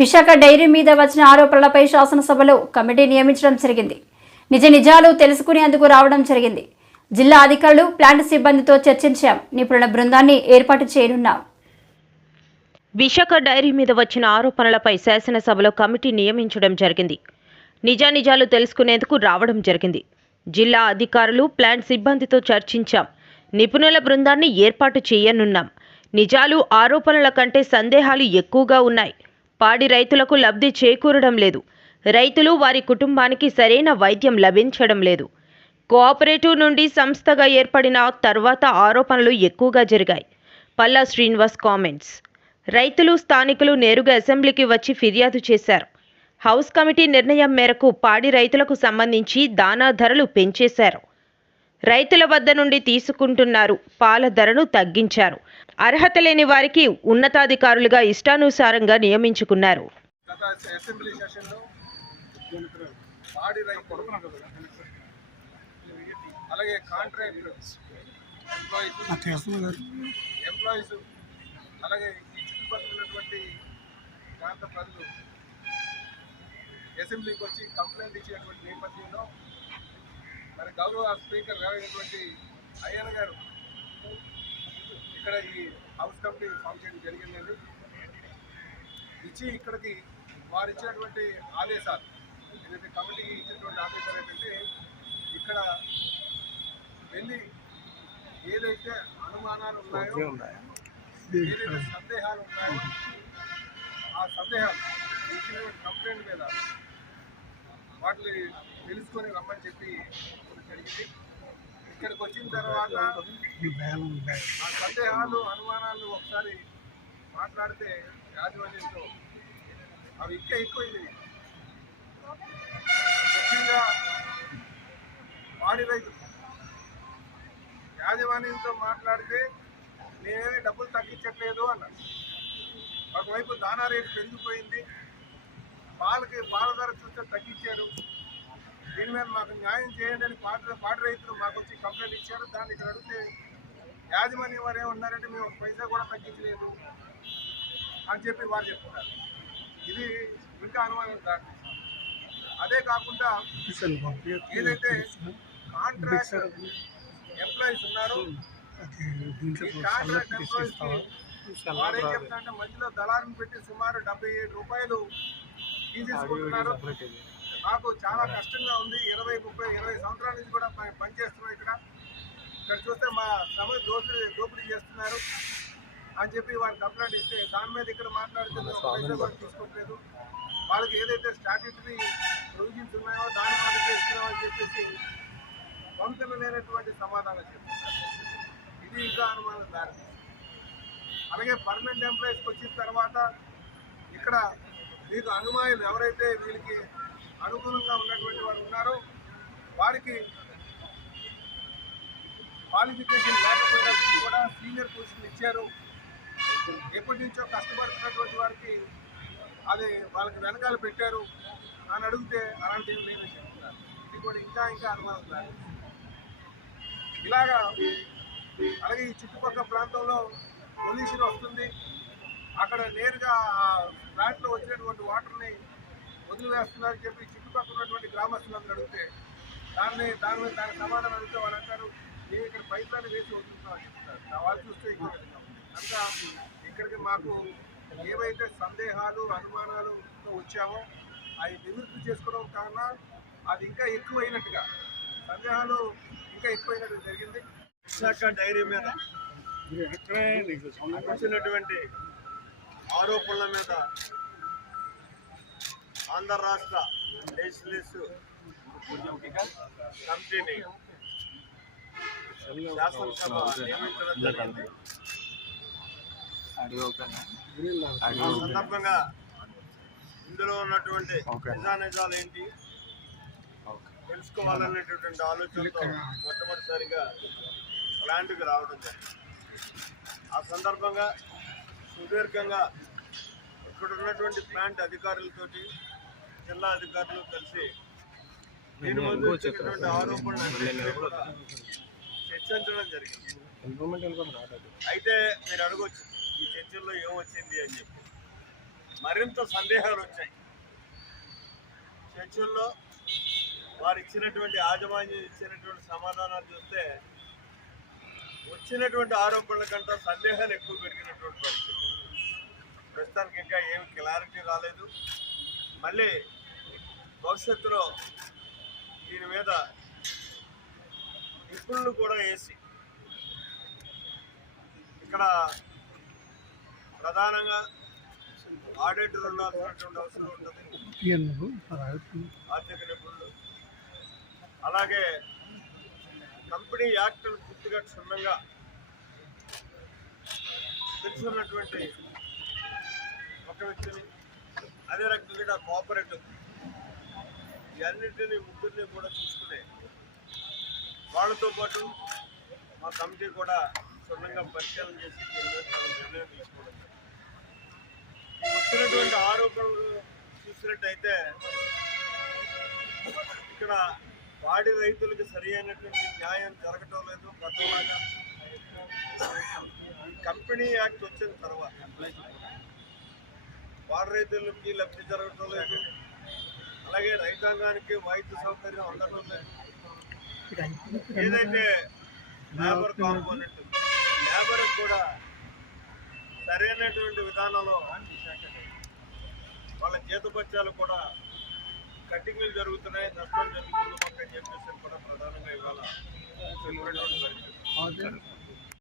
Visakha dairy మీద వచ్చిన ఆరోపణలపై శాసనసభలో కమిటీ నియమించడం జరిగింది నిజ నిజాలు తెలుసుకునేందుకు రావడం జరిగింది జిల్లా అధికారులు ప్లాంట్ సిబ్బందితో చర్చించాం నిపుణుల బృందాన్ని ఏర్పాటు చేయనున్నాం విశాఖ డైరీ మీద వచ్చిన ఆరోపణలపై శాసనసభలో కమిటీ నియమించడం జరిగింది నిజానిజాలు తెలుసుకునేందుకు రావడం జరిగింది జిల్లా అధికారులు ప్లాంట్ సిబ్బందితో చర్చించాం నిపుణుల బృందాన్ని ఏర్పాటు చేయనున్నాం నిజాలు ఆరోపణల కంటే సందేహాలు ఎక్కువగా ఉన్నాయి పాడి రైతులకు లబ్ధి చేకూరడం లేదు రైతులు వారి కుటుంబానికి సరైన వైద్యం లభించడం లేదు కోఆపరేటివ్ నుండి సంస్థగా ఏర్పడిన తర్వాత ఆరోపణలు ఎక్కువగా జరిగాయి పల్లా శ్రీనివాస్ కామెంట్స్ రైతులు స్థానికులు నేరుగా అసెంబ్లీకి వచ్చి ఫిర్యాదు చేశారు హౌస్ కమిటీ నిర్ణయం మేరకు పాడి రైతులకు సంబంధించి దానా ధరలు పెంచేశారు రైతుల వద్ద నుండి తీసుకుంటున్నారు పాల ధరను తగ్గించారు అర్హత లేని వారికి ఉన్నతాధికారులుగా ఇష్టానుసారంగా నియమించుకున్నారు అలాగే అసెంబ్లీకి వచ్చి కంప్లైంట్ ఇచ్చేటువంటి నేపథ్యంలో మరి గౌరవ స్పీకర్ గారైనటువంటి అయ్యన్న గారు ఇక్కడ ఈ హౌస్ కమిటీ ఫామ్ చేయడం జరిగిందండి ఇచ్చి ఇక్కడికి వారు ఇచ్చినటువంటి ఆదేశాలు ఏంటంటే కమిటీకి ఇచ్చినటువంటి ఆదేశాలు ఏంటంటే ఇక్కడ వెళ్ళి ఏదైతే అనుమానాలు ఉన్నాయో ఏదైతే సందేహాలు ఉన్నాయో ఆ సందేహాలు ఇచ్చినటువంటి కంప్లైంట్ మీద వాటిని తెలుసుకొని రమ్మని చెప్పి జరిగింది ఇక్కడికి వచ్చిన తర్వాత ఆ సందేహాలు అనుమానాలు ఒకసారి మాట్లాడితే యాజమాన్యంతో అవి ఇంకా ఎక్కువైంది ముఖ్యంగా పాడి రైతు యాజమాన్యంతో మాట్లాడితే నేనేమి డబ్బులు తగ్గించట్లేదు అన్నారు ఒకవైపు దానా రేటు పెరిగిపోయింది పాలకి పాల ధర చూస్తే తగ్గించారు దీని మీద మాకు న్యాయం చేయండి అని పాట పాట రైతులు మాకు వచ్చి కంప్లైంట్ ఇచ్చారు దాన్ని ఇక్కడ అడిగితే యాజమాన్య వారు ఏమన్నారంటే మేము పైసా కూడా తగ్గించలేదు అని చెప్పి వారు చెప్తున్నారు ఇది ఇంకా అనుమానం దాటి అదే కాకుండా ఏదైతే కాంట్రాక్ట్ ఎంప్లాయీస్ ఉన్నారో కాంట్రాక్ట్ ఎంప్లాయీస్ వారేం చెప్తారంటే మధ్యలో దళారుని పెట్టి సుమారు డెబ్బై ఏడు రూపాయలు తీసేసుకుంటున్నారు మాకు చాలా కష్టంగా ఉంది ఇరవై ముప్పై ఇరవై సంవత్సరాల నుంచి కూడా పనిచేస్తున్నాం ఇక్కడ ఇక్కడ చూస్తే మా శ్రమ దోపిడీ దోపిడీ చేస్తున్నారు అని చెప్పి వాళ్ళు కంప్లైంట్ ఇస్తే దాని మీద ఇక్కడ మాట్లాడుతున్న తీసుకోవట్లేదు వాళ్ళకి ఏదైతే స్టాట్యూట్ని ప్రొవిజన్స్ ఉన్నాయో దాన్ని మాట ఇస్తున్నామని చెప్పేసి పంతులు లేనటువంటి సమాధానం చెప్తున్నారు ఇది ఇంకా అనుమానం దారి అలాగే పర్మనెంట్ ఎంప్లాయీస్కి వచ్చిన తర్వాత ఇక్కడ మీకు అనుమానులు ఎవరైతే వీళ్ళకి అనుగుణంగా ఉన్నటువంటి వారు ఉన్నారు వారికి క్వాలిఫికేషన్ లేకపోయినా కూడా సీనియర్ పొజిషన్ ఇచ్చారు ఎప్పటి నుంచో కష్టపడుతున్నటువంటి వారికి అది వాళ్ళకి వెనకాల పెట్టారు అని అడిగితే అలాంటివి లేదని చెప్తున్నారు ఇది కూడా ఇంకా ఇంకా అనుమానిస్తున్నారు ఇలాగా అలాగే ఈ చుట్టుపక్కల ప్రాంతంలో పోలీసులు వస్తుంది అక్కడ నేరుగా ఫ్లాట్లో వచ్చినటువంటి వాటర్ని వదిలివేస్తున్నారని చెప్పి చుట్టుపక్కల ఉన్నటువంటి గ్రామస్తులందరూ అడిగితే దాన్ని దాని మీద దానికి సమాధానం అడిగితే వాళ్ళు అంటారు మేము ఇక్కడ పైపులను వేసి వదులుతున్నామని చెప్తున్నారు వాళ్ళు చూస్తే ఇక్కడ కనుక ఇక్కడికి మాకు ఏవైతే సందేహాలు అనుమానాలు వచ్చామో అవి నివృత్తి చేసుకోవడం కన్నా అది ఇంకా ఎక్కువైనట్టుగా సందేహాలు ఇంకా ఎక్కువైనట్టుగా జరిగింది విశాఖ డైరీ మీద వచ్చినటువంటి ఆరోపణల మీద ఆంధ్ర రాష్ట్ర నేషనలిస్ట్ కమిటీని సందర్భంగా ఇందులో ఉన్నటువంటి నిజానిజాలు ఏంటి తెలుసుకోవాలనేటటువంటి ఆలోచనతో మొట్టమొదటిసారిగా ప్లాంట్కి రావడం జరిగింది ఆ సందర్భంగా సుదీర్ఘంగా ఇక్కడ ఉన్నటువంటి ప్లాంట్ అధికారులతోటి జిల్లా అధికారులు కలిసి వచ్చినటువంటి ఆరోపణలు చర్చించడం జరిగింది అయితే మీరు అడగచ్చు ఈ చర్చల్లో ఏమొచ్చింది అని చెప్పి మరింత సందేహాలు వచ్చాయి చర్చల్లో వారు ఇచ్చినటువంటి యాజమాన్యం ఇచ్చినటువంటి సమాధానాలు చూస్తే వచ్చినటువంటి ఆరోపణల కంటే సందేహాలు ఎక్కువ పెరిగినటువంటి పరిస్థితి ప్రస్తుతానికి ఇంకా ఏమి క్లారిటీ రాలేదు మళ్ళీ భవిష్యత్తులో దీని మీద నిపుణులు కూడా వేసి ఇక్కడ ప్రధానంగా ఆడిటర్ ఉండాల్సినటువంటి అవసరం ఉంటుంది ఆర్థిక నిపుణులు అలాగే కంపెనీ యాక్ట్ పూర్తిగా క్షుణ్ణంగా తెలుసున్నటువంటి ఒక వ్యక్తిని అదే రకంగా కోఆపరేటివ్ ఈ ముగ్గురిని కూడా చూసుకునే వాళ్ళతో పాటు మా కమిటీ కూడా క్షుణ్ణంగా పరిశీలన చేసి తీసుకోవడం వచ్చినటువంటి ఆరోపణలు చూసినట్టయితే ఇక్కడ పాడి రైతులకు సరి అయినటువంటి న్యాయం జరగటం లేదు గతంలాగా కంపెనీ యాక్ట్ వచ్చిన తర్వాత పాడి రైతులకి లబ్ధి జరగటం లేదు అలాగే రైతాంగానికి వైద్య సౌకర్యం ఉండటం లేదు ఏదైతే లేబర్ కాంపోనెంట్ లేబర్ కూడా సరైనటువంటి విధానంలో వాళ్ళ జీతపత్యాలు కూడా కటింగ్లు జరుగుతున్నాయి నష్టం జరుగుతున్నాయి చెప్పేసి కూడా ప్రధానంగా ఇవాళ